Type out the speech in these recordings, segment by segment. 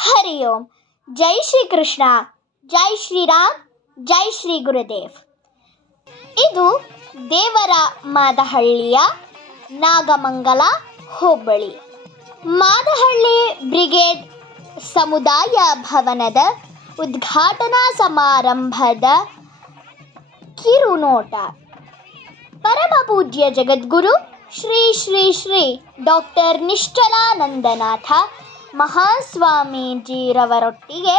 ಹರಿ ಓಂ. ಜೈ ಶ್ರೀ ಕೃಷ್ಣ, ಜೈ ಶ್ರೀರಾಮ್, ಜೈ ಶ್ರೀ ಗುರುದೇವ್. ಇದು ದೇವರ ಮಾದಹಳ್ಳಿಯ ನಾಗಮಂಗಲ ಹೋಬಳಿ ಮಾದಹಳ್ಳಿ ಬ್ರಿಗೇಡ್ ಸಮುದಾಯ ಭವನದ ಉದ್ಘಾಟನಾ ಸಮಾರಂಭದ ಕಿರುನೋಟ. ಪರಮ ಪೂಜ್ಯ ಜಗದ್ಗುರು ಶ್ರೀ ಶ್ರೀ ಶ್ರೀ ಡಾಕ್ಟರ್ ನಿಶ್ಚಲಾನಂದನಾಥ ಮಹಾಸ್ವಾಮೀಜಿರವರೊಟ್ಟಿಗೆ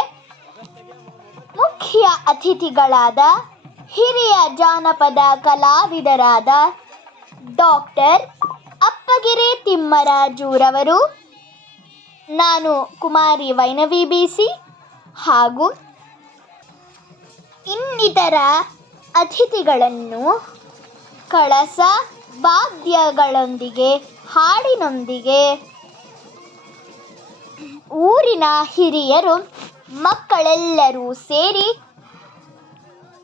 ಮುಖ್ಯ ಅತಿಥಿಗಳಾದ ಹಿರಿಯ ಜಾನಪದ ಕಲಾವಿದರಾದ ಡಾಕ್ಟರ್ ಅಪ್ಪಗೆರೆ ತಿಮ್ಮರಾಜುರವರು, ನಾನು ಕುಮಾರಿ ವೈನವಿ ಬಿಸಿ ಹಾಗೂ ಇನ್ನಿತರ ಅತಿಥಿಗಳನ್ನು ಕಳಸ ವಾದ್ಯಗಳೊಂದಿಗೆ, ಹಾಡಿನೊಂದಿಗೆ ಊರಿನ ಹಿರಿಯರು ಮಕ್ಕಳೆಲ್ಲರೂ ಸೇರಿ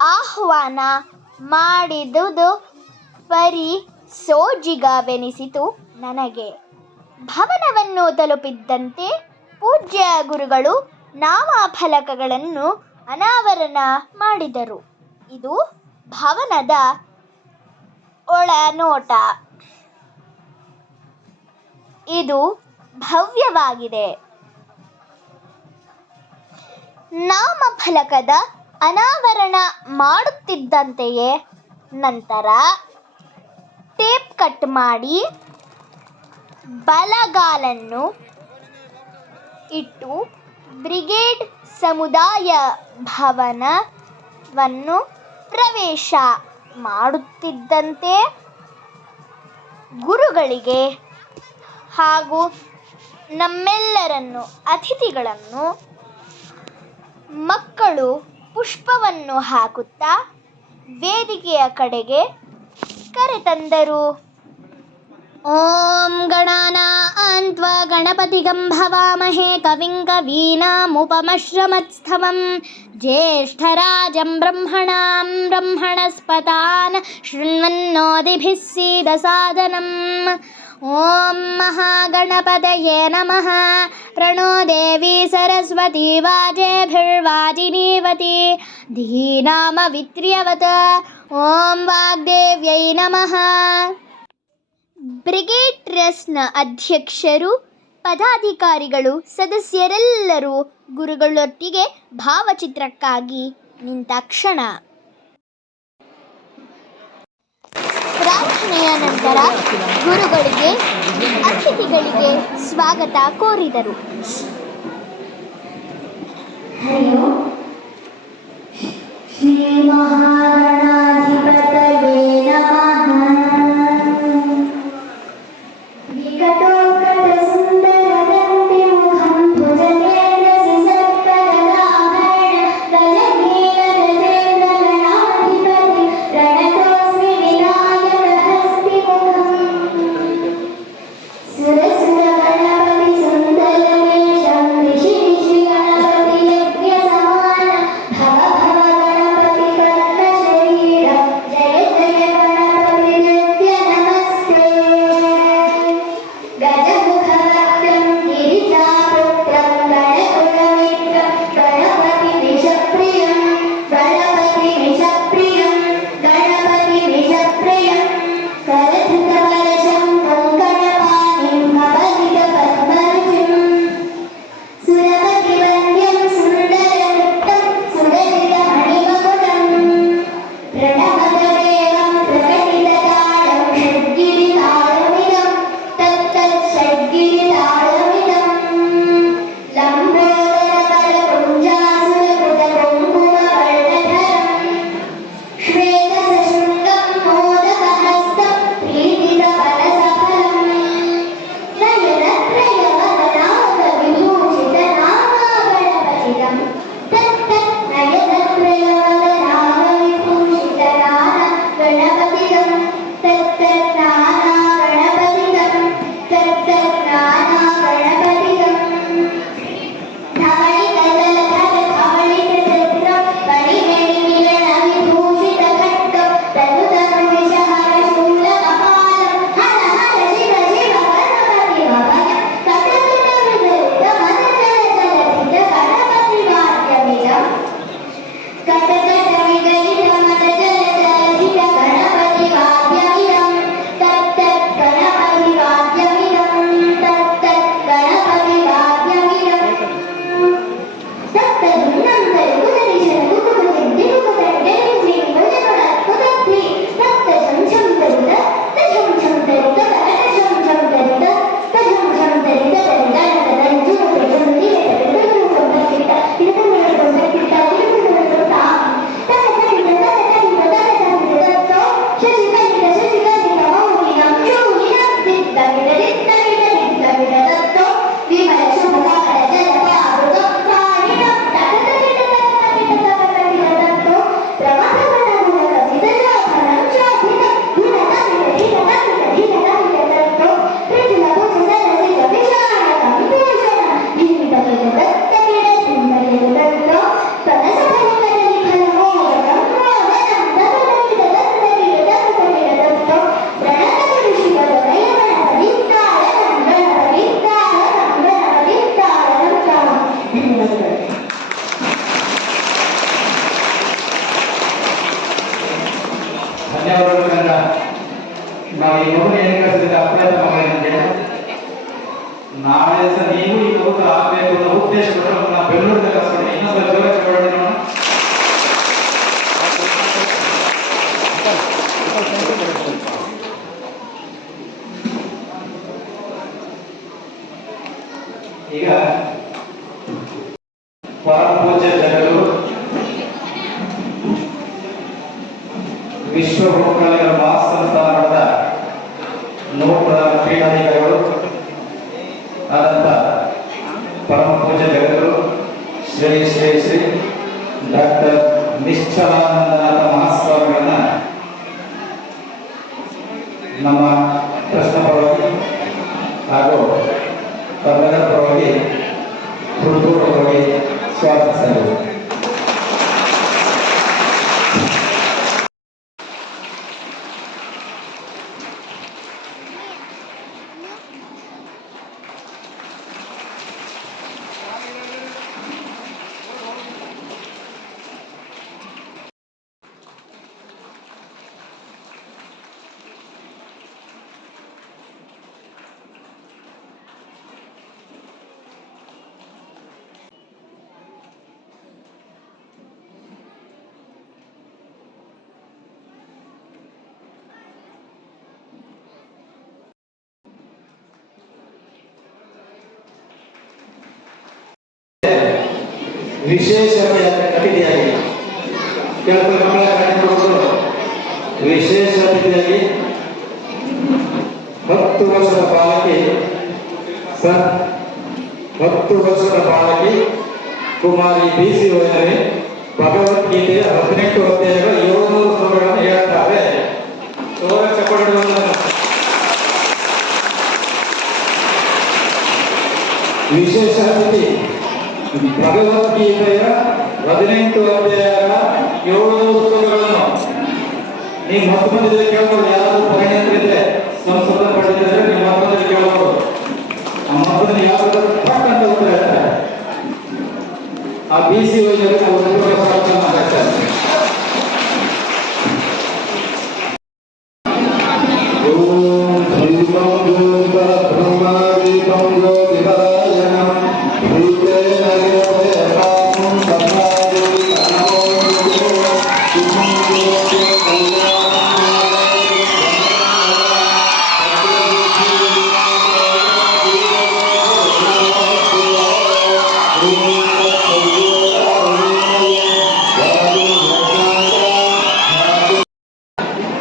ಆಹ್ವಾನ ಮಾಡಿದುದು ಪರಿ ಸೋಜಿಗವೆನಿಸಿತು ನನಗೆ. ಭವನವನ್ನು ತಲುಪಿದ್ದಂತೆ ಪೂಜ್ಯ ಗುರುಗಳು ನಾಮಫಲಕಗಳನ್ನು ಅನಾವರಣ ಮಾಡಿದರು. ಇದು ಭವನದ ಒಳನೋಟ. ಇದು ಭವ್ಯವಾಗಿದೆ. ನಾಮಫಲಕದ ಅನಾವರಣ ಮಾಡುತ್ತಿದ್ದಂತೆಯೇ ನಂತರ ಟೇಪ್ ಕಟ್ ಮಾಡಿ ಬಲಗಾಲನ್ನು ಇಟ್ಟು ಬ್ರಿಗೇಡ್ ಸಮುದಾಯ ಭವನವನ್ನು ಪ್ರವೇಶ ಮಾಡುತ್ತಿದ್ದಂತೆ ಗುರುಗಳಿಗೆ ಹಾಗೂ ನಮ್ಮೆಲ್ಲರನ್ನು ಅತಿಥಿಗಳನ್ನು ಮಕ್ಕಳು ಪುಷ್ಪವನ್ನು ಹಾಕುತ್ತಾ ವೇದಿಕೆಯ ಕಡೆಗೆ ಕರೆತಂದರು. ಓಂ ಗಣಾನಾನ್ತ್ವಾ ಗಣಪತಿಗಂ ಭವಾಮಹೇ ಕವಿಂ ಕವೀನಾಮುಪಮಶ್ರಮತ್ಸ್ಥವಂ ಜ್ಯೇಷ್ಠರಾಜಂ ಬ್ರಹ್ಮಣಾಂ ಬ್ರಹ್ಮಣಸ್ಪತಾನ್ ಶೃಣ್ವನ್ನೋತಿಭಿಃ ಸೀದಸಾದನಂ. ಓಂ ಮಹಾಗಣಪತಯೇ ನಮಃ. ಪ್ರಣೋ ದೇವಿ ಸರಸ್ವತಿ ವಾಜೇಭಿರ್ವಾಜಿನೀವತಿ ಧೀನಾಮವಿತ್ರ್ಯವತ್. ಓಂ ವಾಗ್ದೇವ್ಯೈ ನಮಃ. ಬ್ರಿಗೇಡ್ ಟ್ರಸ್ಟ್ನ ಅಧ್ಯಕ್ಷರು, ಪದಾಧಿಕಾರಿಗಳು, ಸದಸ್ಯರೆಲ್ಲರೂ ಗುರುಗಳೊಟ್ಟಿಗೆ ಭಾವಚಿತ್ರಕ್ಕಾಗಿ ನಿಂತ ಕ್ಷಣ. ಪ್ರಾರ್ಥನೆಯ ನಂತರ ಗುರುಗಳಿಗೆ, ಅತಿಥಿಗಳಿಗೆ ಸ್ವಾಗತ ಕೋರಿದರು. ಶ್ರೀ ಮಹಾಗಣಾಧಿಪತಯೇ ನಮಃ. ಧನ್ಯವಾದಗಳನ್ನ ನಾವು ಈ ಮಗು ಏನು ಕಲಿಸಿದ್ರೆ ಅಪ್ರಯತ್ನ ಮಗಳಿಂದ ನಾಳೆ ಸಹ ನೀವು ಈ ಮಗು ಆಗಬೇಕು ಅನ್ನೋ ಉದ್ದೇಶಪಟ್ಟು ನಾವು ಬೆಂಗಳೂರಿಗೆ ಕಳಿಸ್ಕೊಂಡು ಇನ್ನೊಂದು ಜೋರ ಚಳವಳಿ ನೋಡೋಣ. ಈಗ ಪರಮ ಪೂಜ್ಯ ಜಗರು ವಿಶ್ವ ಗೋಪಾಲಕರ ಮಹಾಸಂಸ್ಥಾನದ ನೂತನ ಪೀಠಾಧಿಕಾರಿಗಳು ಆದಂಥ ಪರಮ ಪೂಜ್ಯ ಜಗದ್ಗುರು ಶ್ರೀ ಶ್ರೀ ಶ್ರೀ ಡಾಕ್ಟರ್ ನಿಶ್ಚಲಾನಂದನಾಥ ಮಹಾಸ್ವಾಮಿಗಳನ್ನ ನಮ್ಮ ಪ್ರಶ್ನೆ ಪರವಾಗಿ ಹಾಗೂ ತಮ್ಮೆಲ್ಲರ ಪರವಾಗಿ ಹೃದಯಪೂರ್ವಕವಾಗಿ ಸ್ವಾಗತಿಸಲು ವಿಶೇಷ ಅತಿಥಿಯಾಗಿ ಕೆಲವು ಮಕ್ಕಳ ಕಾರ್ಯಕ್ರಮಗಳು ವಿಶೇಷ ಅತಿಥಿಯಾಗಿ 10 ವರ್ಷದ ಬಾಲಕಿ ಸರ್ 10 ವರ್ಷದ ಬಾಲಕಿ ಕುಮಾರಿ BC ವೈನರಿ ಭಗವದ್ಗೀತೆಯ 18 ಅಧ್ಯಾಯಗಳ 700 ಶ್ಲೋಕಗಳನ್ನು ಹೇಳ್ತಾರೆ. ವಿಶೇಷ ಅತಿಥಿ ಭಗವದ್ಗೀತೆಯ 18 ಅಧ್ಯಾಯಗಳ 700 ಶ್ಲೋಕಗಳನ್ನು ನೀವು ಮತ್ತೊಂದಿದ್ರೆ ಕೇಳ್ಬೋದು. ಯಾರಾದ್ರೂ ಪರಿಣಿತರಿದ್ರೆ ಸಂಸ್ಕೃತ ಪಂಡಿತರಿದ್ರೆ ನೀವು ಮತ್ತೊಂದಿದ್ರೆ ಕೇಳ್ಬೋದು. ಆ ಮತ್ತೊಂದು ಯಾವ್ದಾದ್ರು ಪಟ್ ಅಂತ ಉತ್ತರ ಹೇಳ್ತಾರೆ. ಆ BC ವೈದ್ಯರು ಮಾತಾಡ್ತಾರೆ.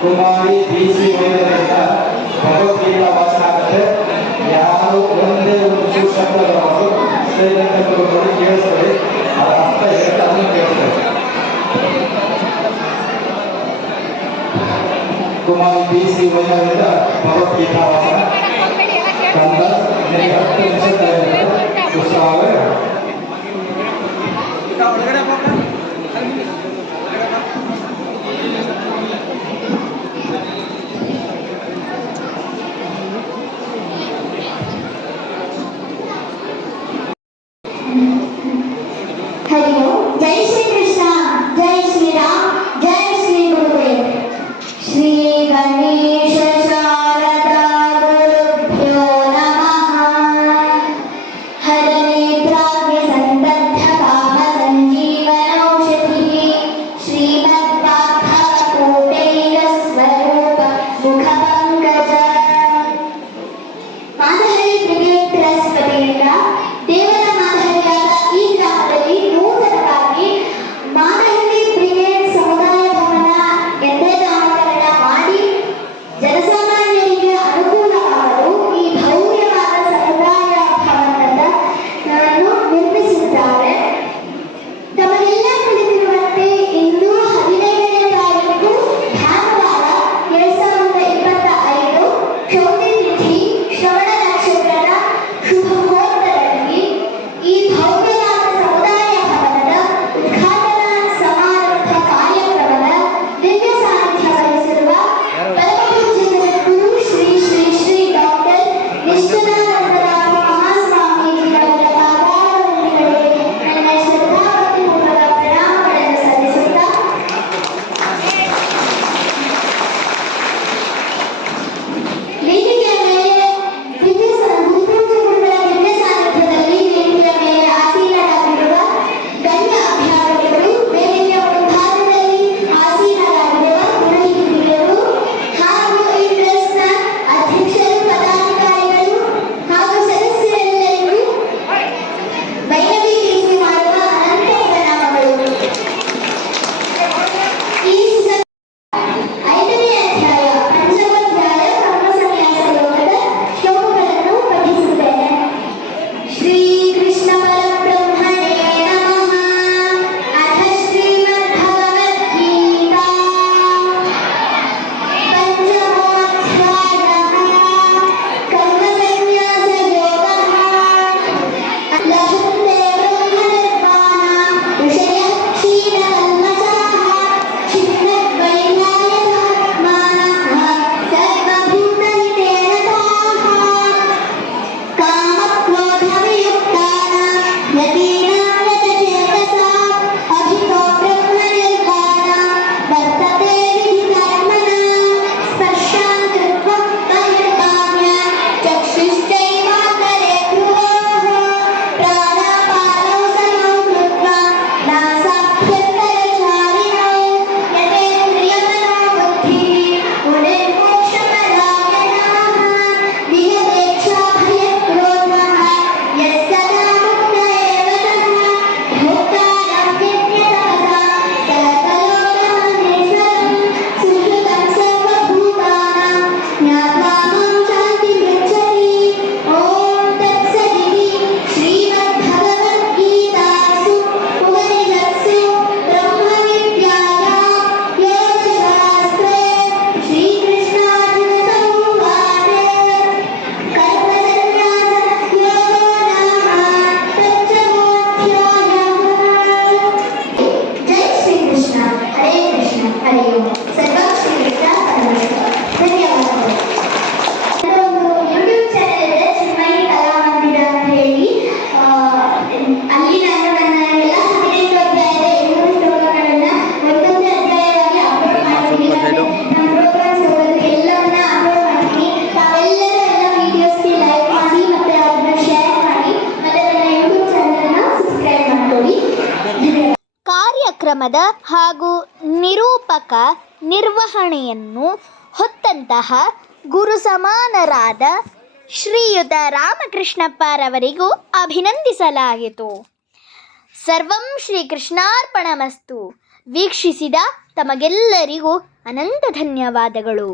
ಕುಮಾರಿ BC ವೈದ್ಯರಿಂದ ಭಗವದ್ಗೀತಾ ವಾಚನ ಆಗುತ್ತೆ. ಯಾರು ಒಂದೇ ಒಂದು ಶಬ್ದ ಬರೋದು ಕೇಳಿಸ್ಕೊಳ್ಳಿ. ಅದರ ಅರ್ಥ ಹೇಳ್ತಾ ಅದನ್ನು ಕೇಳಿಸ್ಕೊಳ್ಳಿ. ಕುಮಾರಿ BC ವೈದ್ಯರಿಂದ ಭಗವದ್ಗೀತಾ ವಾಚನ ಕಂದ 10 ನಿಮಿಷ जय श्री कृष्ण, जय श्री राम, जय श्री गुरुदेव। श्री गणेश शारदा गुरुभ्यो नमः। हरणे प्राज्ञ संदग्ध काम संजीवनौषधिः श्रीमद्वाग्भवकूटेन स्वरूप मुखपङ्कज। ಮಾದಹಳ್ಳಿ ಬ್ರಿಗೇಡ್ ಟ್ರಸ್ಟ್ ವತಿಯಿಂದ ದೇವರ ಮಾದಹಳ್ಳಿಯಾದ ಈ ಗ್ರಾಮದಲ್ಲಿ ನೂತನ यतीनां यतचेतसां अभितो ब्रह्मनिर्वाणा वर्तते विधिकर्मणा स्पर्शान् कृत्वा बहिर्भाव्या चक्षुश्चैवान्तरे भ्रुवोः प्राणापानौ समौ कृत्वा नासाभ्यन्तरचारिणौ यतेन्द्रियमनो बुद्धिः मुनिर्मोक्षपरायणाः विगतेच्छाभयक्रोधः यस्सदा मुक्त एव सः भोक्तारं विद्यतपसा सकलोकमहेश्वरं सुहृदं सर्वभूतानां ज्ञात्वा मां शान्तिमृच्छति। ॐ तत्सदिति श्रीमद्भगवद्गीतासु उपनिषत्सु ब्रह्मविद्यायां योगशास्त्रे श्रीकृष्णार्जुनसंवादे कर्मसन्न्यासयोगो नाम पञ्चमोऽध्यायः। जय श्री कृष्ण। हरे कृष्ण हरे ओम। सर्वं ಶ್ರೀಕೃಷ್ಣಾರ್ಪಣಮಸ್ತು. ಧನ್ಯವಾದಗಳು. ಒಂದು ಯೂಟ್ಯೂಬ್ ಚಾನೆಲ್ ಇದೆ ಚಿನ್ಮಯಿ ಕಲಾಮಂದಿರ ಅಂತ ಹೇಳಿ. ಅಲ್ಲಿ ನಾನು ನನ್ನ ಎಲ್ಲ 15 ಅಧ್ಯಾಯದ 200 ಶ್ಲೋಕಗಳನ್ನ ಒಂದೊಂದೇ ಅಧ್ಯಾಯವಾಗಿ ಅಪ್ಲೋಡ್ ಮಾಡ್ತೀನಿ. ನಮ್ಮ ಪ್ರೋಗ್ರಾಮ್ಸ್ ಎಲ್ಲವನ್ನ ಅಪ್ಲೋಡ್ ಮಾಡ್ತೀನಿ. ತಾವೆಲ್ಲರೂ ಎಲ್ಲ ವಿಡಿಯೋಸ್ಗೆ ಲೈಕ್ ಮಾಡಿ ಮತ್ತೆ ಅದನ್ನ ಶೇರ್ ಮಾಡಿ ಮತ್ತೆ ನನ್ನ ಯೂಟ್ಯೂಬ್ ಚಾನೆಲ್ನ ಸಬ್ಸ್ಕ್ರೈಬ್ ಮಾಡ್ಕೊಳ್ಳಿ. ಕಾರ್ಯಕ್ರಮದ ಹಾಗೂ ನಿರೂಪಕ ನಿರ್ವಹಣೆಯನ್ನು ಹೊತ್ತಂತಹ ಗುರು ಸಮಾನರಾದ ಶ್ರೀಯುತ ರಾಮಕೃಷ್ಣಪ್ಪರವರಿಗೂ ಅಭಿನಂದಿಸಲಾಯಿತು. ಸರ್ವಂ ಶ್ರೀಕೃಷ್ಣಾರ್ಪಣಮಸ್ತು. ವೀಕ್ಷಿಸಿದ ತಮಗೆಲ್ಲರಿಗೂ ಅನಂತ ಧನ್ಯವಾದಗಳು.